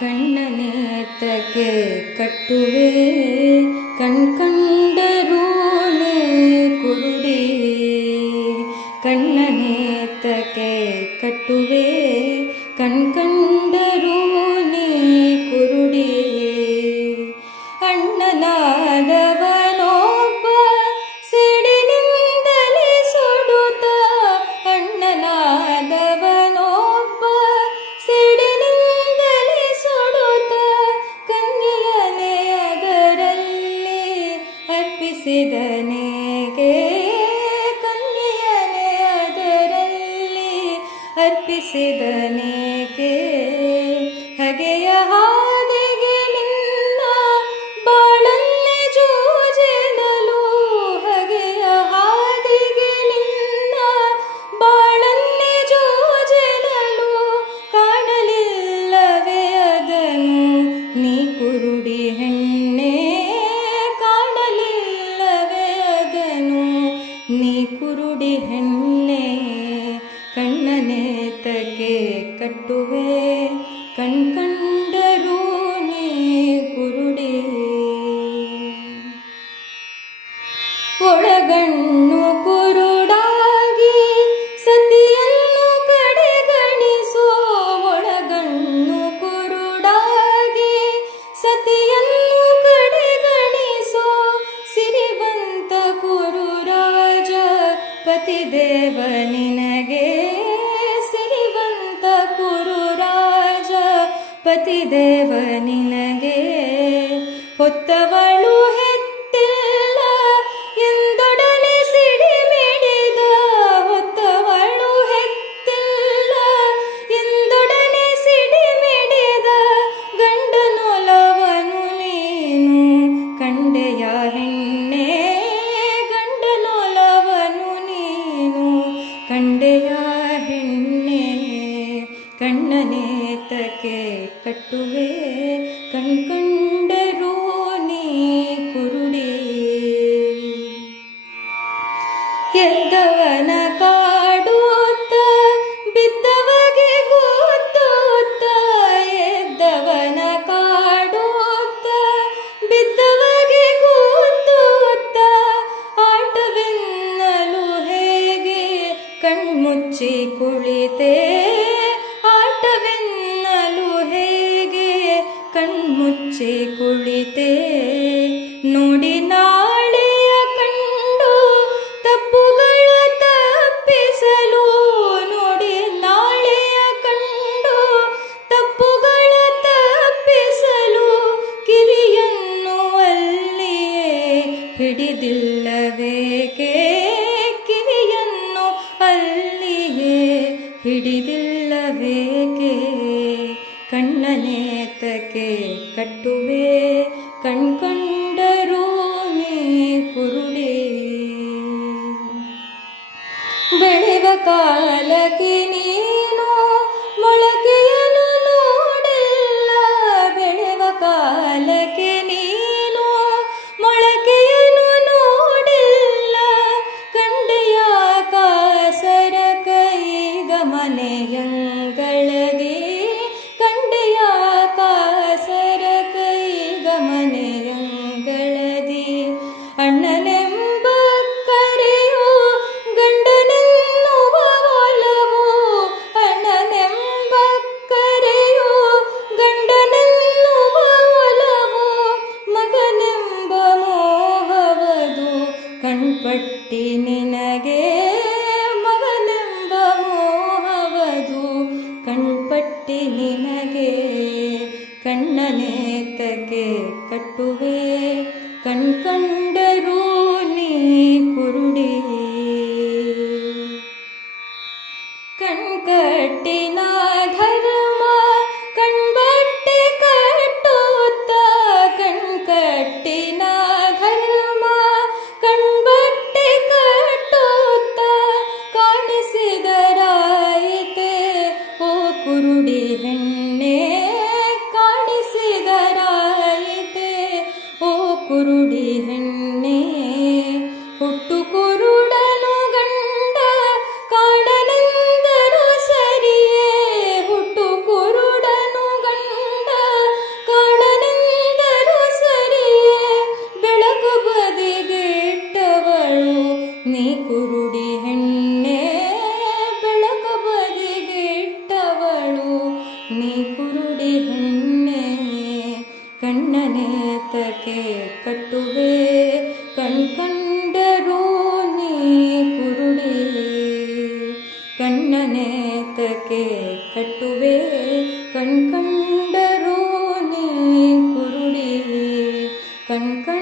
ಕಣ್ಣನೇತ್ರಕ್ಕೆ ಕಟ್ಟುವೆ ಕಣ್ಕಂಡರೂ ನೀ ಕುರುಡಿ. ಕಣ್ಣನೇತ್ರಕ್ಕೆ ಕಟ್ಟುವೆ ಕಣ್ಕಂಡರೂ ನೀ ಕುರುಡಿ. ಅಣ್ಣನಾದವನೊಬ್ಬ ಸಿಡಿನಿಂದಲೇ ಸುಡುತ್ತ, ಅಣ್ಣನಾದವನೊಬ್ಬ ಸಿಡಿನಿಂದಲೇ ಸುಡುತ್ತ, ಕನ್ಯೆಯನೇ ಅದರಲ್ಲಿ ಅರ್ಪಿಸಿದನೇಗೆ, ಕನ್ಯೆಯನೇ ಅದರಲ್ಲಿ ಅರ್ಪಿಸಿದನೇಗೆ. ಹಗೆಯ ಹಾದಿಗೆ ನಿನ್ನ ಬಾಳನ್ನೇ ಜೋಜೆನಲು, ಹಗೆಯ ಹಾದಿಗೆ ನಿನ್ನ ಬಾಳನ್ನೇ ಜೋಜೆನಲು, ಕಾಣಲಿಲ್ಲವೇ ಅದನು ನೀ ಕುರುಡಿ ಹೆಣ್ಣೆ, ಕಾಣಲಿಲ್ಲವೇ ಅದನು ನೀ ಕುರುಡಿ ಹೆಣ್ಣೆ. ಕಣ್ಣನೇತ್ರಕ್ಕೆ ಕಟ್ಟುವೆ ಕಣ್ಕಂಡರೂ ನೀ ಕುರುಡಿ. ಒಳಗಣ್ಣು ಕುರುಡಾಗಿ ಸತಿಯನ್ನು ಕಡೆಗಣಿಸೋ, ಒಳಗಣ್ಣು ಕುರುಡಾಗಿ ಸತಿಯನ್ನು ಕಡೆಗಣಿಸೋ, ಸಿರಿವಂತ ಕುರುರಾಜ ಪತಿದೇವ ನಿನಗೆ, ಸಿರಿವಂತ ಕುರುರಾಜ ಪತಿದೇವ ನಿನಗೆ. ಹೊತ್ತವಳು ಹೆತ್ತಿಲ್ಲ ಎಂದೊಡನೆ ಸಿಡಿಮಿಡಿದ, ಹೊತ್ತವಳು ಹೆತ್ತಿಲ್ಲ ಎಂದೊಡನೆ ಸಿಡಿಮಿಡಿದ, ಗಂಡನೊಲವನು ನೀನು ಕಂಡೆಯ ಹೆಣ್ಣೆ, ಗಂಡನೊಲವನು ನೀನು ಕಂಡೆಯ ಹೆಣ್ಣೆ. ಕಣ್ಣನೇತ್ರಕ್ಕೆ ಕಟ್ಟುವೆ ಕಣ್ಕಂಡರೂ ನೀ ಕುರುಡಿ. ಎದ್ದವನ ಕಾಡುತ್ತ ಬಿದ್ದವಗೆ ಗೊತ್ತುತ್ತ, ಎದ್ದವನ ಕಾಡುತ್ತ ಬಿದ್ದವಗೆ ಗೊತ್ತುತ್ತ, ಆಟವೆನ್ನಲು ಹೇಗೆ ಕಣ್ಮುಚ್ಚಿ ಕುಳಿತೆ, ಆಟವೆನ್ನಲು ಹೇಗೆ ಕಣ್ಮುಚ್ಚಿ ಕುಳಿತೆ. ನೋಡಿ ನಾಳೆಯ ಕಂಡು ತಪ್ಪುಗಳ ತಪ್ಪಿಸಲು, ನೋಡಿ ನಾಳೆಯ ಕಂಡು ತಪ್ಪುಗಳ ತಪ್ಪಿಸಲು, ಕಿವಿಯನ್ನು ಅಲ್ಲಿಯೇ ಹಿಡಿದಿಲ್ಲವೇಕೆ, ಕಿವಿಯನ್ನು ಅಲ್ಲಿಯೇ ಹಿಡಿದಿಲ್ಲವೇಕೆ. ಕಣ್ಣನೇತ್ರಕ್ಕೆ ಕಟ್ಟುವೆ ಕಣ್ಕಂಡರೂ ನೀ ಕುರುಡಿ. ಬೆಳೆವ ಕಾಲಕ್ಕೆ ನೀನು ಮೊಳಕೆಯನ್ನು ನೋಡಿಲ್ಲ, ಬೆಳೆವ ಕಾಲಕ್ಕೆ ನೀನು ಮೊಳಕೆಯನ್ನು ನೋಡಿಲ್ಲ, ಕಂಡೆಯ ಕಾಸರ ಕೈಗ ಮನೆಯಂಗಳದಿ, ಕಂಡೆಯ ಕಾಸರ ಕೈಗ ಮನೆಯಂಗಳದಿ. ಅಣ್ಣನೆಂಬ ಕರೆಯೋ ಗಂಡನೆನ್ನುವ ಒಲವು, ಅಣ್ಣನೆಂಬ ಕರೆಯೋ ಗಂಡನೆನ್ನುವ ಒಲವು, ಮಗನೆಂಬ ಮೋಹವದು ಕಣ್ಪಟ್ಟಿ ನಿನಗೆ, ಮಗನೆಂಬ ಮೋಹವದು ಕಣ್ಪಟ್ಟಿ ನಿನಗೆ. ಕಣ್ಣನೇತ್ರಕ್ಕೆ ಕಟ್ಟುವೆ ಕಣ್ಕಂಡರೂ ನೀ ಕುರುಡಿ. ಕಣ್ಕಟ್ಟಿನ ಧರ್ಮ ಕಣ್ಬಟ್ಟೆ ಕಟ್ಟುತ್ತ, ಕಣ್ಕಟ್ಟಿನ ಧರ್ಮ ಕಣ್ಬಟ್ಟೆ ಕಟ್ಟುತ್ತ, ಕಾಣಿಸಿದರಾಯಿತೆ ಓ ಕುರುಡಿ ಹೆಣ್ಣೆ, ಕಾಣಿಸಿದರಾಯಿತೆ ಓ ಕುರುಡಿ ಹೆಣ್ಣೆ. ಕಣ್ಣನೇತಕ್ಕೆ ಕಟ್ಟುವೆ ಕಣ್ಕಂಡರೂ ನೀ ಕುರುಡಿ ಕಣ್ಣನೇತಕ್ಕೆ ಕಟ್ಟುವೆ ಕಣ್ಕಂಡರೂ ನೀ ಕುರುಡಿ ಕಣ್ಕಂಡ